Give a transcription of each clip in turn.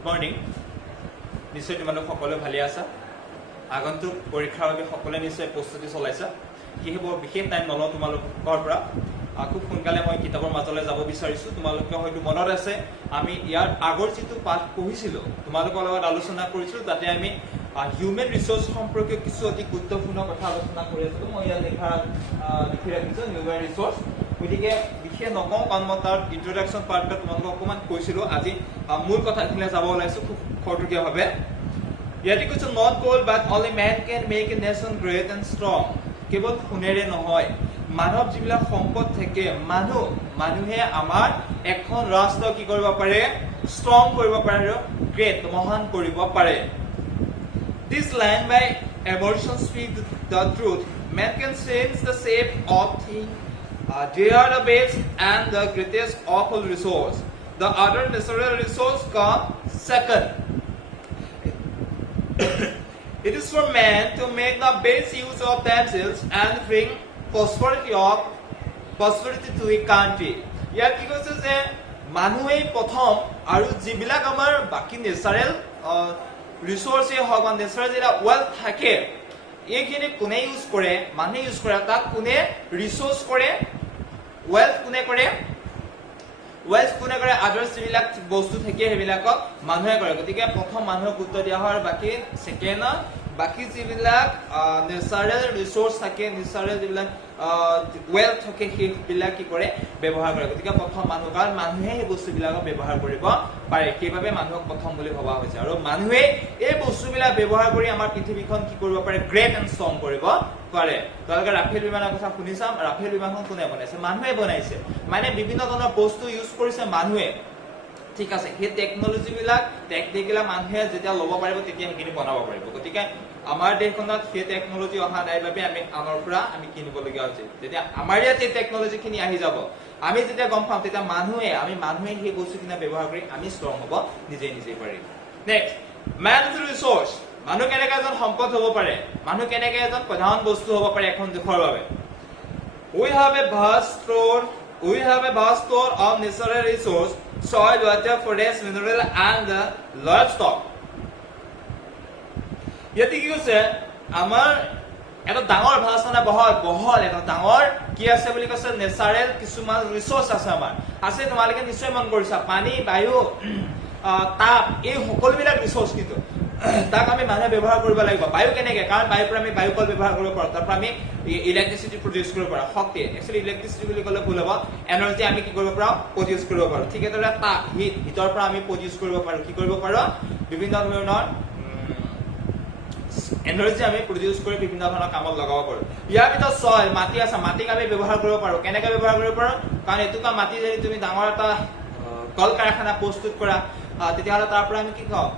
Good morning নিশ্চয় তোমালোক সকলোৱে ভালে আছা আগন্তুক পৰীক্ষাৰ বাবে সকলোৱে নিশ্চয় প্ৰস্তুতি চলাইছা কিহে বৰ বিশেষ টাইম নলওঁ তোমালোকৰ পৰা খুব সোনকালে মই কিতাপৰ মাজলৈ যাব বিচাৰিছো তোমালোকে হয়তো মনত আছে আমি ইয়াৰ আগৰ যিটো পাঠ পঢ়িছিলো তোমালোকৰ লগত আলোচনা কৰিছিলো তাতে আমি হিউমেন ৰিসোৰ্স সম্পৰ্কীয় কিছু অতি গুৰুত্বপূৰ্ণ কথা আলোচনা কৰি আছিলো মই ইয়াত লিখি ৰাখিছো হিউমেন ৰিসোৰ্স গতিকে বিশেষ নকওঁ কাৰণ মই তাৰ ইন্ট্ৰডাকশ্যন পাৰ্টটা তোমালোকক অকণমান কৈছিলো আজি মূল কথাখিনিলৈ যাব ওলাইছো খুব খৰতকীয়াভাৱে ইয়াতে কৈছো not gold but only man can make a nation great and strong কেৱল শুনেৰে নহয় মানৱ যিবিলাক সম্পদ থাকে মানুহে আমাৰ এখন ৰাষ্ট্ৰ কি কৰিব পাৰে ষ্ট্ৰং কৰিব পাৰে আৰু গ্ৰেট মহান কৰিব পাৰে This land by evolution speak the truth. Man can change the shape of things. They are the best and the greatest of all resource. The other natural resource come second. It is for man to make the best use of themselves and bring prosperity to a country. ইয়াত কি কৈছে যে মানুহেই প্ৰথম আৰু যিবিলাক আমাৰ বাকি নেচাৰেল ৰিসোৰ্সে হওক বা নেচাৰেল যেটা ওয়েলথ থাকে এইখিনি কোনে ইউজ কৰে মানুহে ইউজ কৰে তাক কোনে ৰিসোৰ্স কৰে ওয়েলথ কোনে কৰে আদাৰ্স যিবিলাক বস্তু থাকে সেইবিলাকক মানুহে কৰে গতিকে প্ৰথম মানুহক গুৰুত্ব দিয়া হয় আৰু বাকি সেকেন্ড বাকি যিবিলাক নেচাৰেল ৰিসোৰ্স থাকে নেচাৰেল যিবিলাক ওয়েলথ থাকে সেইবিলাক কি কৰে ব্যৱহাৰ কৰে গতিকে প্ৰথম মানুহ কাৰণ মানুহে এই বস্তুবিলাকক ব্যৱহাৰ কৰিব পাৰে সেইবাবে মানুহক প্ৰথম বুলি ভবা হৈছে আৰু মানুহে এই বস্তুবিলাক ব্যৱহাৰ কৰি আমাৰ পৃথিৱীখন কি কৰিব পাৰে গ্ৰেট এণ্ড ষ্ট্ৰং কৰিব পাৰে তেওঁলোকে ৰাফেল বিমানৰ কথা শুনিছা ৰাফেল বিমানখন কোনে বনাইছে মানুহে বনাইছে মানে বিভিন্ন ধৰণৰ বস্তু ইউজ কৰিছে মানুহে ঠিক আছে সেই টেকনলজি বিলাক টেকনিকবিলাক মানুহে যেতিয়া ল'ব পাৰিব তেতিয়া সেইখিনি বনাব পাৰিব গতিকে আমাৰ দেশখনত সেই টেকনলজি অহা নাই বাবে আমি আনৰ পৰা আমি কিনিবলগীয়া হৈছে যেতিয়া আমাৰ ইয়াত এই টেকনলজি খিনি আহি যাব আমি যেতিয়া গম পাম তেতিয়া মানুহে সেই বস্তুখিনি ব্যৱহাৰ কৰি আমি ষ্ট্ৰং হ'ব নিজে পাৰিম নেক্সট ম্যান ইজ ৰিসোৰ্স মানুহ কেনেকৈ এজন সম্পদ হ'ব পাৰে মানুহ কেনেকৈ এজন প্ৰধান বস্তু হ'ব পাৰে এখন দেশৰ বাবে we have a vast store of natural resource soil water forest mineral and the livestock ইয়াতে কি কৈছে আমাৰ এটা ডাঙৰ ভাষানা বহল এটা ডাঙৰ কি আছে বুলি কৈছে নেচাৰেল কিছুমান ৰিসোৰ্স আছে আমাৰ আছে তোমালোকে নিশ্চয় মন কৰিছা পানী বায়ু তাপ এই সকলোবিলাক ৰিসোৰ্স কিন্তু তাক আমি মানুহে ব্যৱহাৰ কৰিব লাগিব বায়ু কেনেকৈ কাৰণ বায়ুৰ পৰা আমি বায়ুকল ব্যৱহাৰ কৰিব পাৰোঁ তাৰ পৰা আমি ইলেক্ট্ৰিচিটি প্ৰডিউচ কৰিব পাৰোঁ শক্তি একচুৱেলি ইলেক্ট্ৰিচিটি বুলি ক'লে ভুল হ'ব এনাৰ্জি আমি কি কৰিব পাৰোঁ প্ৰডিউচ কৰিব পাৰোঁ ঠিক এদৰে তাপ হিটৰ পৰা আমি প্ৰডিউচ কৰিব পাৰোঁ কি কৰিব পাৰোঁ বিভিন্ন ধৰণৰ এনাৰ্জি আমি প্ৰডিউচ কৰি বিভিন্ন ধৰণৰ কামত লগাব পাৰোঁ ইয়াৰ ভিতৰত সয়েল মাটি আছে মাটিক আমি ব্যৱহাৰ কৰিব পাৰোঁ কেনেকৈ ব্যৱহাৰ কৰিব পাৰোঁ কাৰণ এটুকুৰা মাটি যদি তুমি ডাঙৰ এটা কল কাৰখানা প্ৰস্তুত কৰা তেতিয়াহ'লে তাৰ পৰা আমি কি কওঁ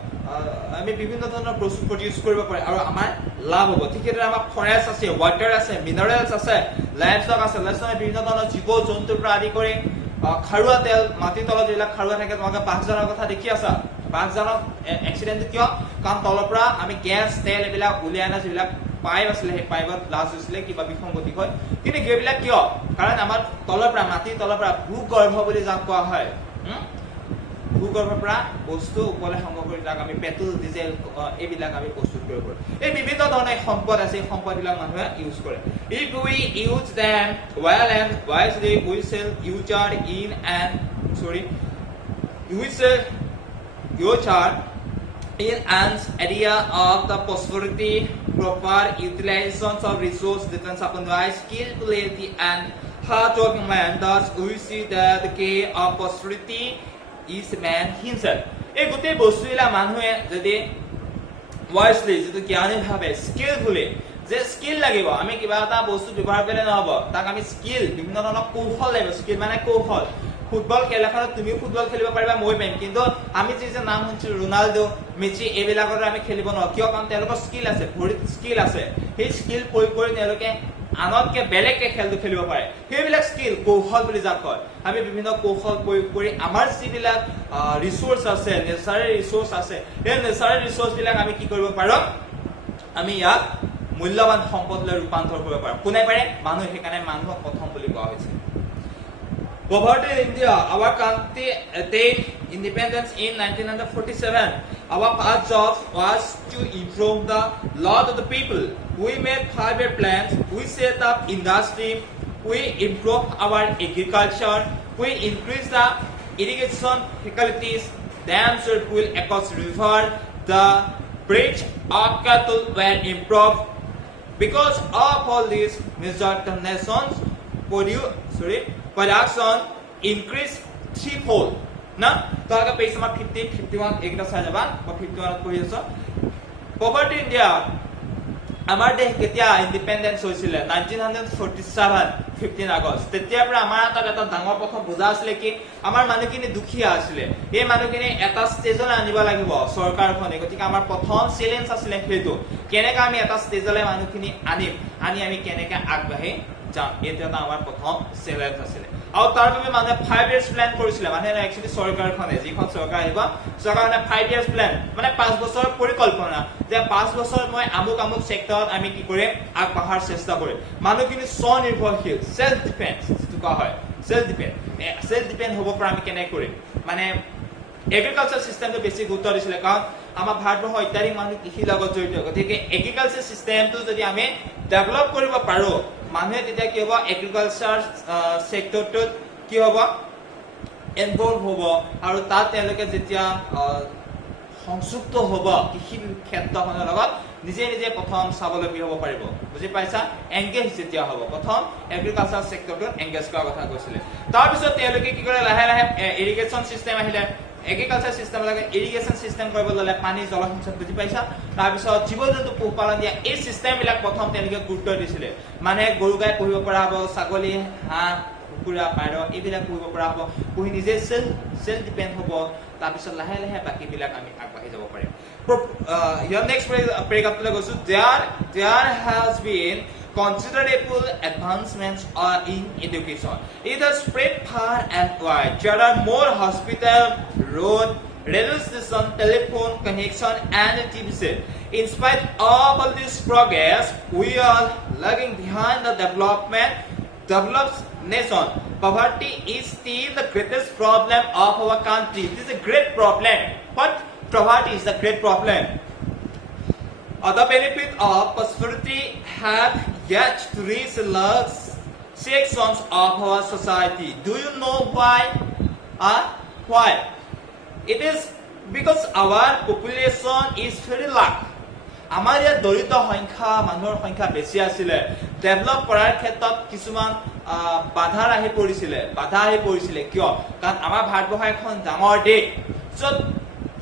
আমি বিভিন্ন ধৰণৰ বস্তু প্ৰডিউচ কৰিব পাৰোঁ আৰু আমাৰ লাভ হ'ব ঠিক সেইদৰে আমাৰ ফৰেষ্ট আছে ৱাটাৰ আছে মিনাৰেলছ আছে লাইভষ্টক আছে লাইভষ্টক বিভিন্ন ধৰণৰ জীৱ জন্তুৰ পৰা আদি কৰি খাৰুৱা তেল মাটিৰ তলত যিবিলাক খাৰুৱা থাকে তোমালোকে বাঘজানৰ কথা দেখি আছা বাঘজানৰ এক্সিডেণ্ট কিয় কাৰণ তলৰ পৰা আমি গেছ তেল এইবিলাক উলিয়াই অনা যিবিলাক পাইপ আছিলে সেই পাইপত ব্লাষ্ট হৈছিলে কিবা বিসংগতি হয় কিন্তু সেইবিলাক কিয় কাৰণ আমাৰ তলৰ পৰা মাটিৰ তলৰ পৰা ভূগৰ্ভ বুলি যাক কোৱা হয় ভূগৰ্ভৰ পৰা বস্তু ওপৰলৈ সংগ্ৰহ কৰি তাক আমি পেট্ৰল ডিজেল এইবিলাক আমি প্ৰস্তুত কৰিব পাৰোঁ এই বিভিন্ন ধৰণৰ সম্পদ আছে এই সম্পদবিলাক মানুহে ইউজ কৰে if we use them well and wisely we shall usher in an area of the prosperity proper utilization of resource depends upon the skillfully and hardworking man thus we see that the key of prosperity is man himself এই গোটেই বস্তুবিলাক মানুহে যদি wisely যদি জ্ঞানীভাৱে skilfully যে skill লাগিব আমি কিবা এটা বস্তু ব্যৱহাৰ কৰিলে নহ'ব তাক আমি স্কিল বিভিন্ন ধৰণৰ কৌশল লাগিব স্কিল মানে কৌশল ফুটবল খেল এখনত তুমিও ফুটবল খেলিব পাৰিবা মই পাৰিম কিন্তু আমি যে নাম শুনিছো ৰোনাল্ডো মেছি এইবিলাকৰ আমি খেলিব নোৱাৰো কিয় কাৰণ তেওঁলোকৰ স্কিল আছে ভৰিত স্কিল আছে সেই স্কিল প্ৰয়োগ কৰি তেওঁলোকে আনতকে বেলেগকে খেলটো খেলিব পাৰে সেইবিলাক স্কিল কৌশল বুলি যাক কয় আমি বিভিন্ন কৌশল প্ৰয়োগ কৰি আমাৰ যিবিলাক ৰিসোৰ্স আছে নেচাৰেল ৰিসোৰ্স আছে এই নেচাৰেল ৰিসোৰ্স বিলাক আমি কি কৰিব পাৰোঁ আমি ইয়াক মূল্যৱান সম্পদলৈ ৰূপান্তৰ কৰিব পাৰোঁ কোনে পাৰে মানুহ সেইকাৰণে মানুহক প্ৰথম বুলি কোৱা হৈছে Poverty in India, our country attained independence in 1947. Our first job was to improve the lot of the people. We made 5-year plans. We set up industry. We improved our agriculture. We increased the irrigation facilities. Dams were built across the river. The bridge of cattle were improved. Because of all this, major the nation's production increased threefold. Na to aga page number 50 51 ekta sai jaba ba 51 পঢ়ি আছো poverty india আমাৰ দেশ কেতিয়া independence হৈছিল 1947 15 আগষ্ট তেতিয়াৰ পৰা আমাৰ এটা ডাঙৰ প্ৰথম বুজা আছিল কি আমাৰ মানুহখিনি দুখীয়া আছিল এই মানুহখিনি এটা ষ্টেজলৈ আনিব লাগিব চৰকাৰখনে গতিকে আমাৰ প্ৰথম চ্যালেঞ্জ আছিল সেইটো কেনেকা আমি এটা ষ্টেজলৈ মানুহখিনি আনি আমি কেনেকা আগবাঢ়ি যাম এটা আমাৰ প্ৰথম চ্যালেঞ্জ আছিল আৰু তাৰ বাবে মানে 5 ইয়াৰ্স প্ল্যান কৰিছিল মানে একচুয়ালি চৰকাৰখনে যিখন চৰকাৰ আহিব চৰকাৰখনে 5 ইয়াৰ্স প্ল্যান মানে 5 বছৰৰ পৰিকল্পনা যে 5 বছৰত মই আমুক সেক্টৰত আমি কি কৰিম আগবাঢ়াৰ চেষ্টা কৰিম মানুহখিনি স্বনিৰ্ভৰশীল সেলফ ডিফেন্স যেটো কোৱা হয় সেলফ ডিপেন্ড হ'ব পৰা আমি কেনে কৰিম মানে এগ্ৰিকালচাৰ সিস্টেমটো বেছি গুৰুত্ব দিছিলে কাৰণ আমাৰ ভাৰতবৰ্ষ অত্যাধিক মানুহ কৃষিৰ লগত জড়িত গতিকে এগ্ৰিকালচাৰ সিস্টেমটো যদি আমি ডেভেলপ কৰিব পাৰো মানুহে তেতিয়া কি হ'ব এগ্ৰিকালচাৰ সেক্টৰটোত কি হ'ব ইনভলভ হ'ব আৰু তাত তেওঁলোকে যেতিয়া সংযুক্ত হ'ব কৃষি ক্ষেত্ৰখনৰ লগত নিজে প্ৰথম স্বাৱলম্বী হ'ব পাৰিব বুজি পাইছা এংগেজ যেতিয়া হ'ব প্ৰথম এগ্ৰিকালচাৰ সেক্টৰটোত এংগেজ কৰাৰ কথা কৈছিলে তাৰ পিছত তেওঁলোকে কি কৰে লাহে লাহে ইৰিগেশ্যন সিস্টেম আহিলে এগ্ৰিকালচাৰ সিস্টেম লাগে ইৰিগেশ্যন সিস্টেম কৰিব ললে পানী জলসিঞ্চন বুজি পাইছা তাৰ পিছত জীৱ-জন্তু পোহপালন দিয়া এই সিস্টেম বিলাক প্ৰথম তেওঁলোকে গুৰুত্ব দিছিলে মানে গৰু গাই পুহিব পৰা হ'ব ছাগলী হাঁহ কুকুৰা পাৰ এইবিলাক পুহিব পৰা হ'ব পুহি নিজে সেলফ ডিপেন্ড হ'ব তাৰ পিছত লাহে লাহে বাকি বিলাক আমি আগবাঢ়ি যাব পাৰিম ইয়াৰ নেক্সট paragraph গৈছো there has been considerable advancements in education. It has spread far and wide. There are more hospital, road, railway station, telephone connection, and TV set. In spite of all this progress, we are lagging behind the developed nation. Poverty is still the greatest problem of our country. It is a great problem. But poverty is a great problem. The benefit of prosperity have yet to reach large sections of our society. Do you know why? Why? It is because our population is very large. আমাৰ ইয়াত দৰিদ্ৰ সংখ্যা মানুহৰ সংখ্যা বেছি আছিল develop কৰাৰ ক্ষেত্ৰত কিছুমান বাধা আহি পৰিছিল কিয় কাৰণ আমাৰ ভাৰতবৰ্ষ এখন ডাঙৰ দেশ য'ত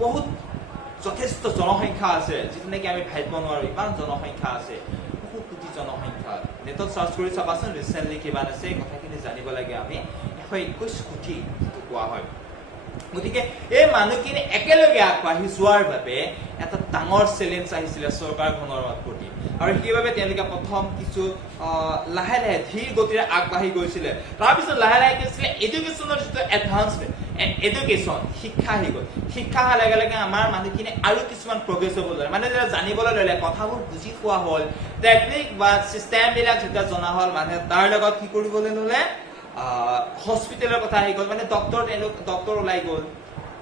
বহুত যথেষ্ট জনসংখ্যা আছে যিটো নেকি আমি ভাবিব নোৱাৰো ইমান জনসংখ্যা আছে বহুত কোটি জনসংখ্যা নেটত সাৰ্চ কৰি চাবাচোন ৰিসেন্টলি কিমান আছে কথাখিনি জানিব লাগে আমি 121 কোটি যেটো কোৱা হয় গতিকে এই মানুহখিনি একেলগে আগবাঢ়ি যোৱাৰ বাবে এটা ডাঙৰ চ্যালেঞ্জ আহিছিল চৰকাৰখনৰ প্ৰতি আৰু সেইবাবে তেওঁলোকে প্ৰথম কিছু লাহে লাহে ধীৰ গতিৰে আগবাঢ়ি গৈছিল তাৰ পিছত লাহে লাহে কি হৈছিল এডুকেশ্যনৰ যিটো এডভান্সমেন্ট এডুকেশ্যন শিক্ষা হি গ'ল শিক্ষা লাগে লাগে আমাৰ মানুহখিনি আৰু কিছুমান প্ৰগ্ৰেছ হ'ব লাগে মানে জানিবলৈ ল'লে কথাবোৰ বুজি পোৱা হ'ল টেকনিক বা সিস্টেম বিলাক যেটা জনা হ'ল মানে তাৰ লগত কি কৰিবলৈ ল'লে হস্পিটেলৰ কথা আহি গ'ল মানে ডক্টৰ ওলাই গ'ল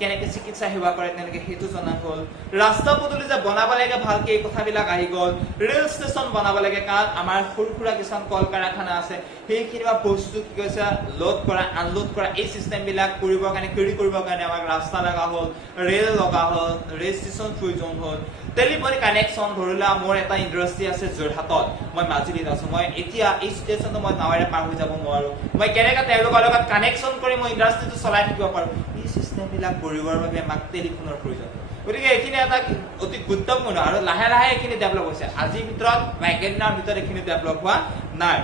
কেনেকে চিকিৎসা সেৱা কৰে তেনেকে হেতু জনা হ'ল ৰাস্তা পদূলি যে বনাব লাগে ভালকে এই কথাবিলাক আহি গ'ল ৰেল ষ্টেচন বনাব লাগে কাৰণ আমাৰ সৰুখুৰা কিছুমান কল কাৰখানা আছে সেইখিনি বস্তু কি কৈছে লোড কৰা আনলোড কৰা এই সিস্টেম বিলাক কৰিবৰ কাৰণে আমাক ৰাস্তা লগা হ'ল ৰেল লগা হ'ল ৰেল ষ্টেচন প্ৰয়োজন হ'ল টেলিফোন কানেকশ্যন ধৰিলা মোৰ এটা ইণ্ডাষ্ট্ৰি আছে যোৰহাটত মই মাজুলীত আছো মই এতিয়া এই ষ্টেচনটো মই নাৱেৰে পাৰ হৈ যাব নোৱাৰো মই কেনেকা তেওঁলোকৰ লগত কানেকশ্যন কৰি মই ইণ্ডাষ্ট্ৰিটো চলাই থাকিব পাৰো এই সিস্টেম বিলাক কৰিবৰ বাবে আমাক টেলিফোনৰ প্ৰয়োজন গতিকে এইখিনি এটা অতি গুৰুত্বপূৰ্ণ আৰু লাহে লাহে এইখিনি ডেভেলপ হৈছে আজিৰ ভিতৰত বা একেদিনৰ ভিতৰত এইখিনি ডেভেলপ হোৱা নাই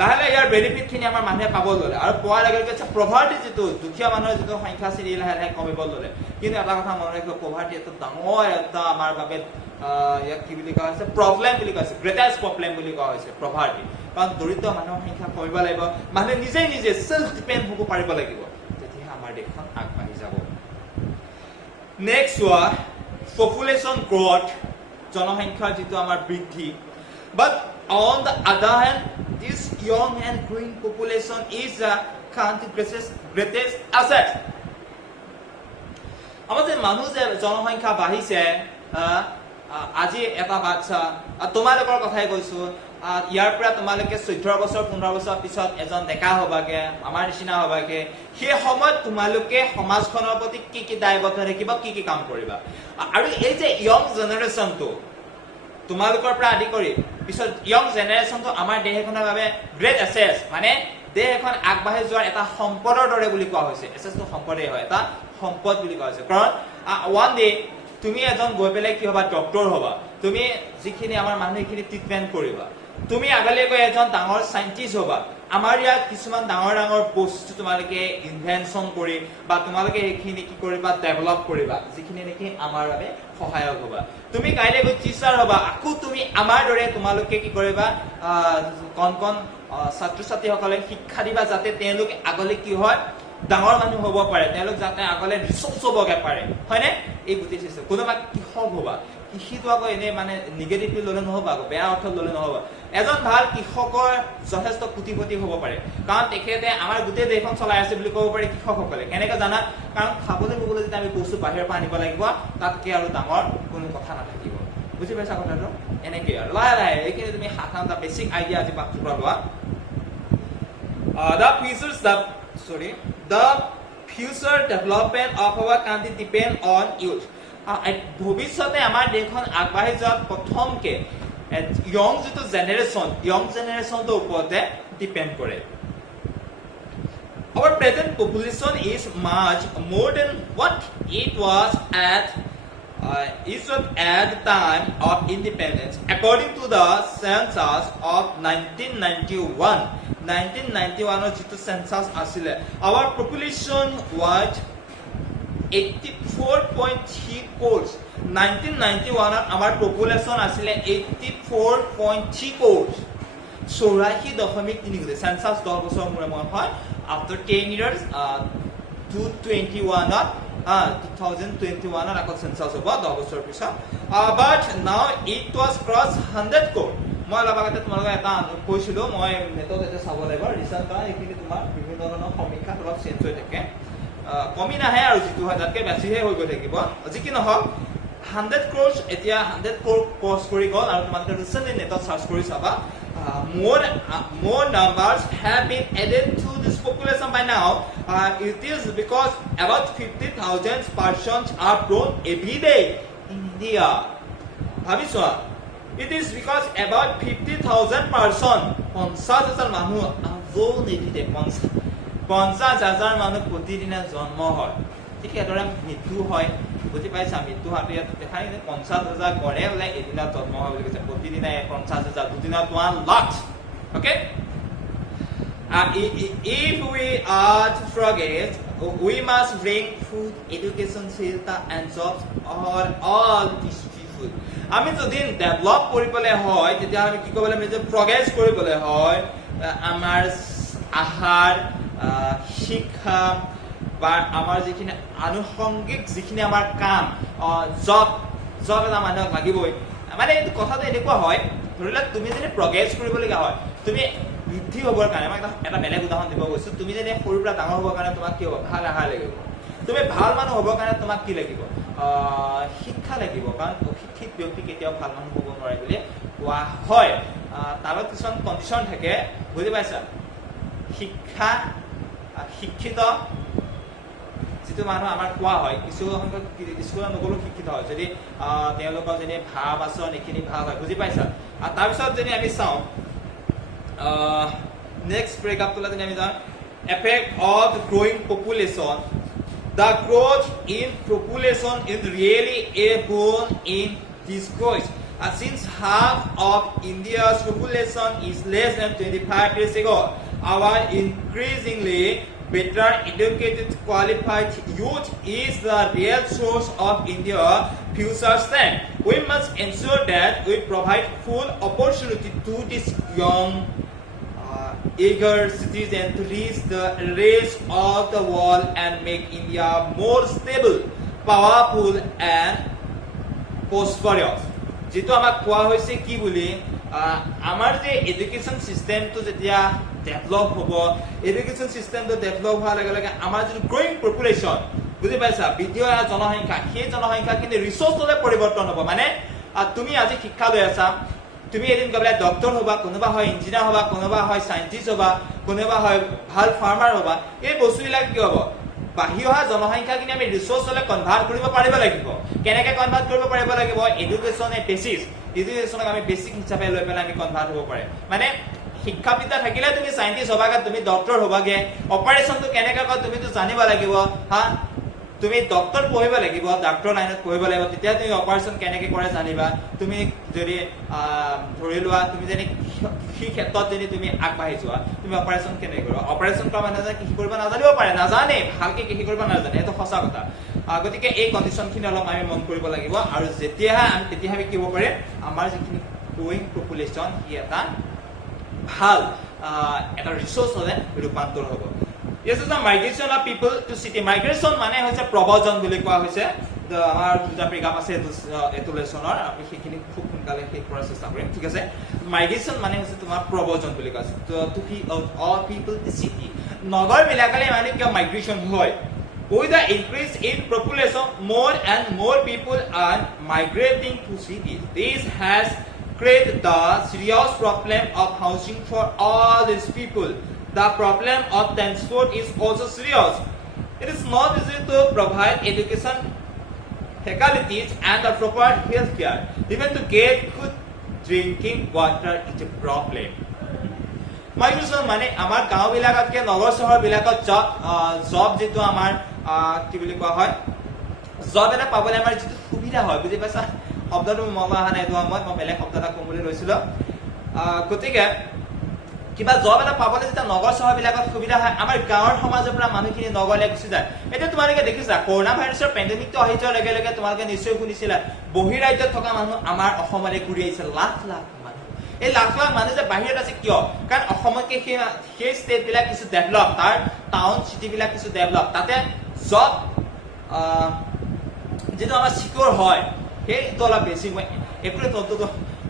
লাহে লাহে ইয়াৰ বেনিফিট খিনি আমাৰ মানুহে পাব ল'লে আৰু পোৱাৰ লগে লগে পভাৰ্টি যিটো দুখীয়া মানুহৰ যিটো সংখ্যা আছিল লাহে লাহে কমিব ল'লে কিন্তু এটা কথা মনত ৰাখিব পভাৰ্টি এটা ডাঙৰ এটা আমাৰ বাবে ইয়াক কি বুলি কোৱা হৈছে প্ৰব্লেম বুলি কোৱা হৈছে গ্ৰেটেষ্ট প্ৰব্লেম বুলি কোৱা হৈছে পভাৰ্টি কাৰণ দৰিদ্ৰ মানুহৰ সংখ্যা কমিব লাগিব মানুহে নিজে সেলফ ডিপেন্ড হ'ব পাৰিব লাগিব তেতিয়াহে আমাৰ দেশখন আগবাঢ়ি যাব নেক্সট ওয়ান পপুলেশন গ্ৰোথ জনসংখ্যাৰ যিটো আমাৰ বৃদ্ধি বাট on the other hand this young and growing population is the country's greatest asset আমাৰ যে মানুহ যে জনসংখ্যা বাঢ়িছে আজি এটা বাচ্চা তোমালোকৰ কথাই কৈছো ইয়াৰ পৰা তোমালোকে 14 বছৰ 15 বছৰ পিছত এজন ডেকা হবাগে আমাৰ নিচিনা হবাগে সেই সময়ত তোমালোকে সমাজখনৰ প্ৰতি কি দায়বদ্ধ থাকিবা কি কাম কৰিবা আৰু এই যে ইয়ং জেনেৰেশ্যনটো তোমালোকৰ পৰা আদি কৰি পিছত ইয়ং জেনেৰেশ্যনটো আমাৰ দেশ এখনৰ বাবে গ্ৰেট এছেছ মানে দেশ এখন আগবাঢ়ি যোৱাৰ এটা সম্পদৰ দৰে বুলি কোৱা হৈছে এছেছটো সম্পদেই হয় এটা সম্পদ বুলি কোৱা হৈছে কাৰণ ওৱান ডে তুমি এজন গৈ পেলাই কি হবা ডক্টৰ হবা তুমি যিখিনি আমাৰ মানুহখিনি ট্ৰিটমেন্ট কৰিবা তুমি আগলৈ গৈ এজন ডাঙৰ সাইন্টিষ্ট হবা আমাৰ ইয়াত কিছুমান ডাঙৰ বস্তু তোমালোকে ইনভেনশন কৰি বা তোমালোকে এইখিনি কি কৰিবা ডেভেলপ কৰিবা যিখিনি নেকি আমাৰ বাবে সহায়ক হবা তুমি কাইলৈ গৈ টিচাৰ হবা আকৌ তুমি আমাৰ দৰে তোমালোকে কি কৰিবা কন ছাত্ৰ ছাত্ৰীসকলে শিক্ষা দিবা যাতে তেওঁলোক আগলৈ কি হয় ডাঙৰ মানুহ হ'ব পাৰে তেওঁলোক যাতে আগলৈ ৰিচৰ্চ হ'বগে পাৰে হয়নে এই বুজিছে কোনোবা কৃষক হবা কৃষিটো আকৌ এনে মানে নিগেটিভলি ল'লে নহ'ব আকৌ বেয়া অৰ্থত ল'লে নহ'ব এজন ভাল কৃষকৰ যথেষ্ট কোটিপতি হ'ব পাৰে কাৰণ তেখেতে আমাৰ গোটেই দেশখন চলাই আছে বুলি ক'ব পাৰি কৃষকসকলে কেনেকৈ জানা কাৰণ খাবলৈ ববলৈ যেতিয়া আমি বস্তু বাহিৰৰ পৰা আনিব লাগিব তাতকৈ আৰু ডাঙৰ কোনো কথা নাথাকিব বুজি পাইছা কথাটো এনেকৈ আৰু লাহে এইখিনি তুমি সাধাৰণ এটা বেছিক আইডিয়া আজি পাঠটোৰ পৰা লোৱা the future development of our country depend on youth ভৱিষ্যতে আমাৰ দেশখন আগবাঢ়ি যোৱাত প্ৰথমকে ইয়ং যিটো জেনেৰেশ্যনটোৰ ওপৰতে ডিপেণ্ড কৰে our present population is much more than what it was at the time of independence according to the census of 1991 যিটো census আছিলে our population was 84.3 crores 1991 আমাৰ পপুলেশ্যন আছিলে 84.3 crores 84.3 কোটি সেন্সাস 10 বছৰ মূৰে মূৰে হয় after 10 years 2021 আকৌ সেন্সাস হ'ব 10 বছৰ পিছত but now it was cross 100 crore মই লগাতে তোমালোকে এটা কৈছিলো মই নেটত এটা চাব লাগিব ৰিচাৰ্চ কৰা এইখিনি তোমাৰ বিভিন্ন ধৰণৰ সমীক্ষা অলপ চেঞ্জ হৈ থাকে কমি নাহে আৰু যিটো হয় তাতকৈ বেছিহে হৈ গৈ থাকিব যি কি নহওক 100 crores এতিয়া 100 crore ক্ৰছ কৰি গ'ল আৰু তোমালোকে ৰিচেণ্টলি নেটত চাৰ্চ কৰি চাবা more numbers have been added to this population by now it is because about 50,000 persons are born every day in India ভাবিছো it is because about 50,000 person 50,000 মানুহ born every day 50,000 মানুহ প্ৰতিদিনে জন্ম হয় ঠিক এদৰে মৃত্যু হয় বুজি পাইছা মৃত্যু হাতে ইয়াত দেখাই 50,000 গড়ে ওলাই এদিনত জন্ম হয় বুলি কৈছে প্ৰতিদিনে 50,000 দুদিনত 1 lakh okay if we are to progress we must bring food education shelter and jobs or all these people আমি যদি ডেভেলপ কৰিবলৈ হয় তেতিয়া আমি কি কৰিব লাগিব যে প্ৰগ্ৰেছ কৰিবলৈ হয় আমাৰ আহাৰ শিক্ষা বা আমাৰ যিখিনি আনুষংগিক যিখিনি আমাৰ কাম জব এটা মানুহক লাগিবই মানে এইটো কথাটো এনেকুৱা হয় ধৰি লওক তুমি যদি প্ৰগ্ৰেছ কৰিবলগীয়া হয় তুমি বৃদ্ধি হ'বৰ কাৰণে মই এটা বেলেগ উদাহৰণ দিব গৈছো তুমি যদি সৰুৰ পৰা ডাঙৰ হ'বৰ কাৰণে তোমাক কি হ'ব ভাল আহাৰ লাগিব তুমি ভাল মানুহ হ'বৰ কাৰণে তোমাক কি লাগিব শিক্ষা লাগিব কাৰণ অশিক্ষিত ব্যক্তি কেতিয়াও ভাল মানুহ হ'ব নোৱাৰে বুলি কোৱা হয় তাৰ কিছুমান কণ্ডিশ্যন থাকে বুজি পাইছা শিক্ষিত যিটো মানুহ আমাৰ কোৱা হয় কিছু সংখ্যক স্কুলত নগ'লেও শিক্ষিত হয় যদি তেওঁলোকৰ যদি ভাৱ আচৰণ এইখিনি ভাল হয় বুজি পাইছা আৰু তাৰপিছত যদি আমি চাওঁ নেক্সট ব্ৰেকআপটোলৈ যদি আমি যাওঁ effect of growing population the growth in population is really a boon in disguise since half of India's population is less than 25 years ago our increasingly better educated qualified youth is the real source of India's future strength we must ensure that we provide full opportunity to this young eager citizen to reach the rest of the world and make India more stable, powerful and prosperous. যেটো আমাক কোৱা হৈছে কি বুলি আমাৰ যে education সিস্টেমটো যেতিয়া develop হ'ব এডুকেশ্যন সিস্টেমটো ডেভেলপ হোৱাৰ লগে লগে আমাৰ যে গ্ৰোইং পপুলেশ্যন বুজি পাইছা বৃদ্ধি হোৱা জনসংখ্যা সেই জনসংখ্যা কিন্তু ৰিসোৰ্সলৈ পৰিৱৰ্তন হ'ব মানে তুমি আজি শিক্ষা লৈ আছা তুমি এদিন গ'লে ডক্টৰ হ'বা কোনোবা হয় ইঞ্জিনিয়াৰ হ'বা কোনোবা হয় সায়েন্টিষ্ট হ'বা কোনোবা হয় ভাল ফাৰ্মাৰ হ'বা এই বস্তুবিলাক কি হ'ব বাঢ়ি অহা জনসংখ্যাখিনি আমি ৰিসোৰ্সলৈ কনভাৰ্ট কৰিব পাৰিব লাগিব কেনেকৈ কনভাৰ্ট কৰিব পাৰিব লাগিব এডুকেশ্যন এ বেচিছ এডুকেশ্যনক আমি বেছিক হিচাপে লৈ পেলাই আমি কনভাৰ্ট হ'ব পাৰে মানে শিক্ষা বিদ্যা থাকিলে তুমি সায়েন্টিষ্ট হবাগে তুমি ডক্টৰ হবাগে অপাৰেশনটো কেনেকৈ কৰে তুমিতো জানিব লাগিব হা তুমি ডক্টৰ পঢ়িব লাগিব ডক্টৰ লাইনত পঢ়িব লাগিব তেতিয়া তুমি অপাৰেশন কেনেকৈ কৰে জানিবা তুমি যদি ধৰি লোৱা তুমি যদি কৃষি ক্ষেত্ৰত যদি তুমি আগবাঢ়ি যোৱা তুমি অপাৰেশন কেনেকৈ কৰিবা অপাৰেশন কৰা মানুহে কৃষি কৰিব নাজানিব পাৰে নাজানে ভালকৈ কৃষি কৰিব নাজানে এইটো সঁচা কথা গতিকে এই কণ্ডিশ্যনখিনি অলপ আমি মন কৰিব লাগিব আৰু তেতিয়াহে আমি কি হ'ব পাৰে আমাৰ যিখিনি গ্ৰোইং পপুলেশ্যন সি এটা ভাল এটা ৰিসোৰ্স হলে ৰূপান্তৰ হ'ব Yes, is the migration of people to city. Migration মানে হৈছে প্ৰব্ৰজন বুলি কোৱা হৈছে আমাৰ দুটা প্ৰেগাপ আছে এটো লেসনৰ আমি সেইখিনি খুব সোনকালে শেষ কৰাৰ চেষ্টা কৰিম ঠিক আছে মাইগ্ৰেচন মানে হৈছে তোমাৰ প্ৰব্ৰজন বুলি কোৱা আছে to all people to city নগৰ বিলাকলে মানে কি মাইগ্ৰেচন হয় with the increase in population more and more people are migrating to cities this has created the serious problem of housing for all these people The problem of transport is also serious. It is not easy to provide education, facilities, and the proper health care. Even to get good drinking water is a problem. Migration মানে আমাৰ গাঁও বিলাকতকে নগৰ চহৰ বিলাকত job যেটো আমাৰ কি বুলি কোৱা হয় জব এটা পাবলৈ আমাৰ যেটো সুবিধা হয় বুজি পাইছা শব্দটো মমা হানে এইটো মই বেলেগ শব্দ এটা কম বুলি লৈছিলো গতিকে কিবা জব এটা পাবলৈ যেতিয়া নগৰ চহৰ বিলাকত সুবিধা হয় আমাৰ গাঁৱৰ সমাজৰ পৰা মানুহখিনি নগৰলৈ গুচি যায় এতিয়া তোমালোকে দেখিছা কৰোনা ভাইৰাছৰ পেণ্ডেমিকটো আহি যোৱাৰ লগে লগে তোমালোকে নিশ্চয় শুনিছিলা বহিৰাজ্যত থকা মানুহ আমাৰ অসমলৈ ঘূৰি আহিছে লাখ লাখ মানুহ এই লাখ লাখ মানুহ যে বাহিৰত আছে কিয় কাৰণ অসমতকে সেই ষ্টেট বিলাক কিছু ডেভেলপ তাৰ টাউন চিটি বিলাক কিছু ডেভেলপ তাতে জব যেটো আমাৰ সিকিউৰ হয় সেইটো অলপ বেছি মই একো তত্ত্বটো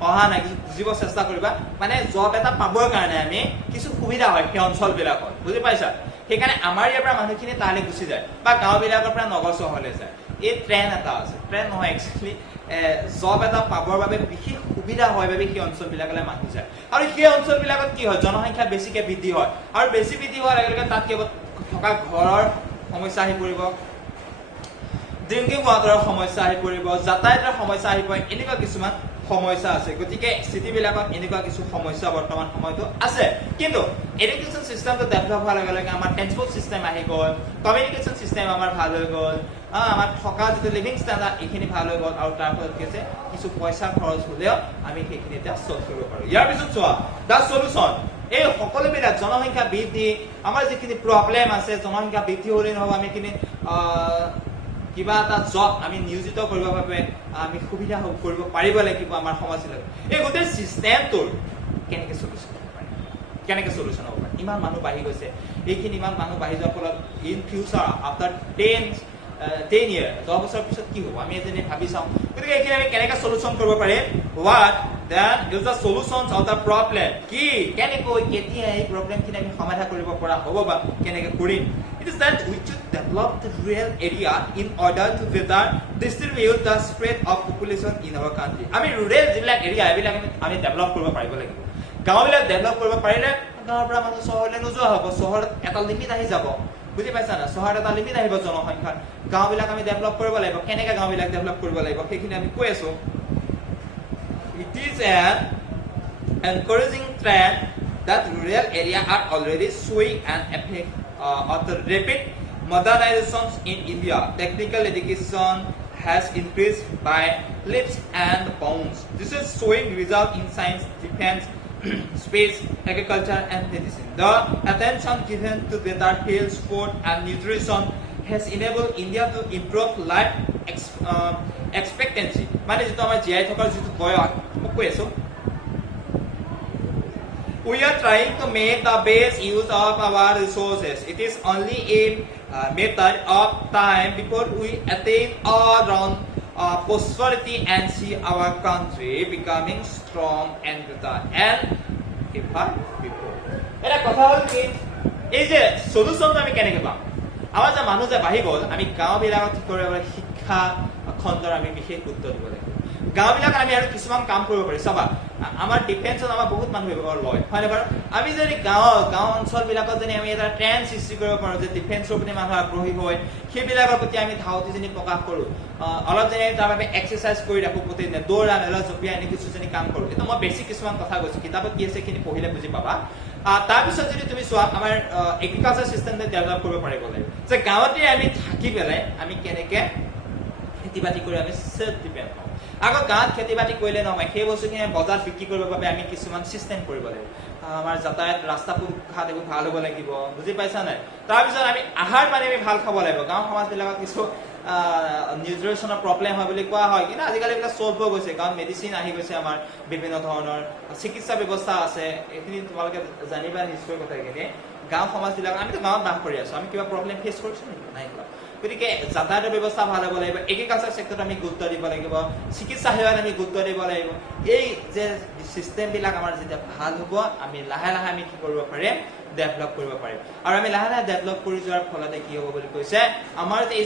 অহা নাই কিছু বুজিব চেষ্টা কৰিবা মানে জব এটা পাবৰ কাৰণে আমি কিছু সুবিধা হয় সেই অঞ্চল বিলাকত বুজি পাইছা সেইকাৰণে আমাৰ ইয়াৰ পৰা মানুহখিনি তালৈ গুচি যায় বা গাঁও বিলাকৰ পৰা নগৰ চহৰলৈ যায় এই ট্ৰেন এটা আছে ট্ৰেন নহয় একচুৱেলি জব এটা পাবৰ বাবে বিশেষ সুবিধা হয় বাবে সেই অঞ্চল বিলাকলৈ মানুহ যায় আৰু সেই অঞ্চল বিলাকত কি হয় জনসংখ্যা বেছিকে বৃদ্ধি হয় আৰু বেছি বৃদ্ধি হোৱাৰ লগে লগে তাত কেৱল থকা ঘৰৰ সমস্যা আহি পৰিব ড্ৰিংকিং ৱাটাৰৰ সমস্যা আহি পৰিব যাতায়াতৰ সমস্যা আহি পৰে এনেকুৱা কিছুমান সমস্যা আছে গতিকে সিটি বিলাকত এনেকুৱা কিছু সমস্যা বৰ্তমান সময়তো আছে কিন্তু এডুকেশ্যন সিস্টেমটো ডেভেলপ হোৱাৰ লগে লগে আমাৰ ট্ৰান্সপোৰ্ট সিস্টেম আহি গ'ল কমিউনিকেশ্যন সিস্টেম আমাৰ ভাল হৈ গ'ল আমাৰ থকা যিটো লিভিং ষ্টেণ্ডাৰ্ড এইখিনি ভাল হৈ গ'ল আৰু তাৰ ফলত কি হৈছে কিছু পইচা খৰচ হ'লেও আমি সেইখিনি এতিয়া সলভ কৰিব পাৰোঁ ইয়াৰ পিছত চোৱা দা সলিউশ্যন এই সকলোবিলাক জনসংখ্যা বৃদ্ধি আমাৰ যিখিনি প্ৰব্লেম আছে জনসংখ্যা বৃদ্ধি হ'লে নহ'ব আমি এইখিনি কিবা এটা জব আমি নিয়োজিত কৰিবৰ বাবে আমি সুবিধা কৰিব পাৰিব লাগিব আমাৰ সমাজলৈ এই গোটেই সিস্টেমটোৰ কেনেকৈ সলিউশ্যন হ'ব পাৰে কেনেকৈ সলিউশ্যন হ'ব পাৰে ইমান মানুহ বাঢ়ি গৈছে এইখিনি ইমান মানুহ বাঢ়ি যোৱাৰ ফলত ইন ফিউচাৰ আফটাৰ 10 years 10 বছৰ পিছত কি হ'ব আমি এজনে ভাবি চাওঁ গতিকে এইখিনি আমি কেনেকৈ সলিউশ্যন কৰিব পাৰিম what then is the solutions of the problem কি কেনেকৈ কেতিয়া এই প্ৰব্লেমখিনি আমি সমাধান কৰিব পৰা হ'ব বা কেনেকৈ কৰিম It is that we should develop the rural area in order to better distribute the spread of population in our country. আমি rural যিবিলাক এৰিয়া এইবিলাক আমি ডেভেলপ কৰিব পাৰিব লাগিব গাঁওবিলাক ডেভেলপ কৰিব পাৰিলে গাঁৱৰ পৰা মানুহ চহৰলৈ নোযোৱা হ'ব চহৰত এটা লিমিট আহি যাব বুজি পাইছা না চহৰত এটা লিমিট আহিব জনসংখ্যাৰ গাঁওবিলাক আমি ডেভেলপ কৰিব লাগিব কেনেকৈ গাঁওবিলাক ডেভেলপ কৰিব লাগিব সেইখিনি আমি কৈ আছো It is an encouraging trend that rural areas are already showing an effect of the rapid modernization in India. Technical education has increased by leaps and bounds. This is showing results in science, defense, space, agriculture, and medicine. The attention given to better health, sport, and nutrition has enabled India to improve life expectancy. মানে যেটো আমাৰ জীয়াই থকাৰ যেটো বয়স মই কৈ আছো We are trying to make the best use of our resources. It is only a matter of time before we attain all-round prosperity and see our country becoming strong and better and ever before. এটা কথা হল কি এই যে সলিউশনটো আমি কেনেকৈ পাম আমাৰ যে মানুহ যে বাঢ়ি গ'ল, আমি গাঁওবিলাকত ঠিক কৰিবলৈ শিক্ষা খণ্ডৰ আমি বিশেষ গুৰুত্ব দিব লাগিব। গাঁওবিলাকত আমি আৰু কিছুমান কাম কৰিব পাৰি। চাবা, আমাৰ ডিফেন্সত আমাৰ বহুত মানুহ ব্যৱহাৰ লয়, হয়নে বাৰু? আমি যদি গাঁও অঞ্চলবিলাকত যদি আমি এটা ট্ৰেণ্ড সৃষ্টি কৰিব পাৰোঁ যে ডিফেন্সৰ প্ৰতি মানুহ আগ্ৰহী হয়, সেইবিলাকৰ প্ৰতি আমি ধাউতি যদি প্ৰকাশ কৰোঁ, অলপ যদি তাৰ বাবে এক্সাৰচাইজ কৰি ৰাখোঁ, প্ৰতিদিনে দৌৰা মেলা জঁপিয়াই এনে কিছু যদি কাম কৰোঁ, কিন্তু মই বেছি কিছুমান কথা কৈছোঁ, কিতাপত কি আছে সেইখিনি পঢ়িলে বুজি পাবা। তাৰপিছত যদি তুমি চোৱা, আমাৰ এগ্ৰিকালচাৰ চিষ্টেমটো ডেভেলপ কৰিব পাৰিব লাগিব, যে গাঁৱতে আমি থাকি পেলাই আমি কেনেকৈ খেতি বাতি কৰি আমি চেল্ফ ডিপেণ্ড হওঁ। আকৌ গাঁৱত খেতি বাতি কৰিলে নহয়, সেই বস্তুখিনি বজাৰত বিক্ৰী কৰিবৰ বাবে আমি কিছুমান চিষ্টেম কৰিব লাগিব। আমাৰ যাতায়াত ৰাস্তা ঘাট এইবোৰ ভাল হ'ব লাগিব, বুজি পাইছা নাই? তাৰপিছত আমি আহাৰ পানী আমি ভাল খাব লাগিব। গাঁও সমাজবিলাকত কিছু নিউট্ৰিচনৰ প্ৰব্লেম হয় বুলি কোৱা হয়, কিন্তু আজিকালি এইবিলাক চল্ভ হৈ গৈছে, কাৰণ মেডিচিন আহি গৈছে, আমাৰ বিভিন্ন ধৰণৰ চিকিৎসা ব্যৱস্থা আছে। এইখিনি তোমালোকে জানিবা নিশ্চয় কথাখিনি। গাঁও সমাজবিলাকত আমিতো গাঁৱত বাস কৰি আছোঁ, আমি কিবা প্ৰব্লেম ফেচ কৰিছোঁ নেকি? নাই কোৱা। গতিকে যাতায়াতৰ ব্যৱস্থা ভাল হ'ব লাগিব, এগ্ৰিকালচাৰ চেক্টৰত আমি গুৰুত্ব দিব লাগিব, চিকিৎসা সেৱাত আমি গুৰুত্ব দিব লাগিব। এই যে চিষ্টেমবিলাক আমাৰ যেতিয়া ভাল হ'ব, আমি লাহে লাহে আমি কি কৰিব পাৰিম? ডেভেলপ কৰিব পাৰিম। আৰু আমি লাহে লাহে ডেভেলপ কৰি যোৱাৰ ফলতে কি হ'ব বুলি কৈছে, আমাৰ এই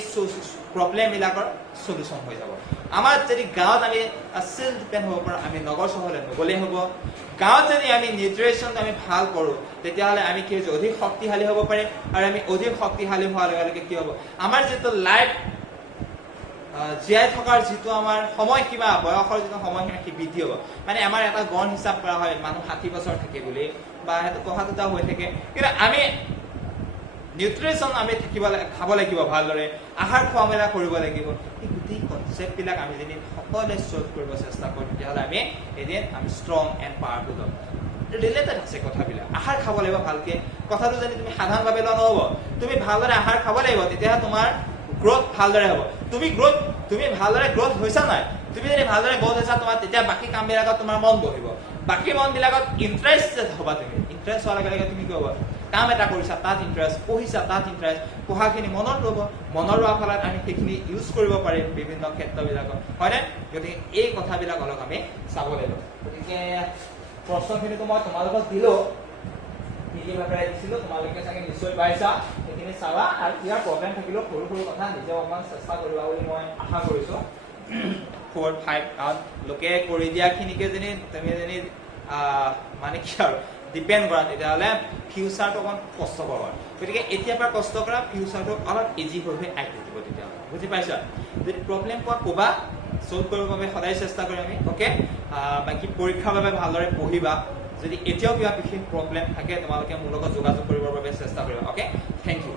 প্ৰব্লেমবিলাকৰ চলিউশ্যন হৈ যাব। আমাৰ যদি গাঁৱত আমি চেল্ফ ডিপেণ্ড হ'ব পাৰোঁ, আমি নগৰ চহৰলৈ নগ'লেই হ'ব। গাঁৱত যদি আমি নিউট্ৰিচনটো আমি ভাল কৰোঁ, তেতিয়াহ'লে আমি কি হৈছে, অধিক শক্তিশালী হ'ব পাৰিম। আৰু আমি অধিক শক্তিশালী হোৱাৰ লগে লগে কি হ'ব, আমাৰ যিটো লাইফ জীয়াই থকাৰ যিটো আমাৰ সময়সীমা, বয়সৰ যিটো সময়সীমা, সি বৃদ্ধি হ'ব। মানে আমাৰ এটা গড় হিচাপ কৰা হয়, মানুহ 60 বছৰ থাকে বুলি, বা সেইটো কথা দুটা হৈ থাকে। কিন্তু আমি নিউট্ৰিচন আমি খাব লাগিব ভালদৰে, আহাৰ খোৱা মেলা কৰিব লাগিব। এই গোটেই কনচেপ্টবিলাক আমি যদি সকলোৱে চল্ভ কৰিব চেষ্টা কৰোঁ, তেতিয়াহ'লে আমি এদিন আমি ষ্ট্ৰং এণ্ড পাৱাৰফুল হ'ম। ৰিলেটেড আছে কথাবিলাক। আহাৰ খাব লাগিব ভালকে। কথাটো যদি তুমি সাধাৰণভাৱে লোৱা নহ'ব, তুমি ভালদৰে আহাৰ খাব লাগিব, তেতিয়াহে তোমাৰ গ্ৰথ ভালদৰে হ'ব। তুমি ভালদৰে গ্ৰথ হৈছা নাই? তুমি যদি ভালদৰে গ্ৰথ হৈছা, তোমাৰ তেতিয়া বাকী কামবিলাকত তোমাৰ মন বহিব। বাকী মনবিলাকত ইণ্টাৰেষ্টেড হ'বা তুমি। ইণ্টাৰেষ্ট হোৱাৰ লগে লগে তুমি কি হ'ব, কাম এটা কৰিছা তাত ইণ্টাৰেষ্ট, পঢ়িছা তাত ইণ্টাৰেষ্ট, পঢ়াখিনি মনত ৰ'ব। মনত ৰোৱাৰ ফলত আমি সেইখিনি ইউজ কৰিব পাৰিম বিভিন্ন ক্ষেত্ৰবিলাকত, হয়নে? গতিকে এই কথাবিলাক অলপ আমি চাব লাগিব। গতিকে প্ৰশ্নখিনিতো মই তোমালোকক দিলোঁ, ভাৱে দিছিলোঁ, তোমালোকে চাগে নিশ্চয় পাইছা। সেইখিনি চাবা, আৰু ইয়াৰ প্ৰব্লেম থাকিলেও সৰু সৰু কথা নিজে অকণমান চেষ্টা কৰিবা বুলি মই আশা কৰিছোঁ। 4, 5 লোকে কৰি দিয়াখিনিকে যদি তুমি যদি মানে কি আৰু ডিপেণ্ড কৰা, তেতিয়াহ'লে ফিউচাৰটো অকণ কষ্টকৰ হয়। গতিকে এতিয়াৰ পৰা কষ্ট কৰা, ফিউচাৰটো অলপ ইজি হৈ আহি থাকিব তেতিয়াহ'লে, বুজি পাইছা? যদি প্ৰব্লেম পোৱা ক'বা, চল্ভ কৰিবৰ বাবে সদায় চেষ্টা কৰিম আমি, অ'কে? বাকী পৰীক্ষাৰ বাবে ভালদৰে পঢ়িবা। যদি এতিয়াও কিবা বিশেষ প্ৰব্লেম থাকে, তোমালোকে মোৰ লগত যোগাযোগ কৰিবৰ বাবে চেষ্টা কৰিবা, অ'কে? Thank U.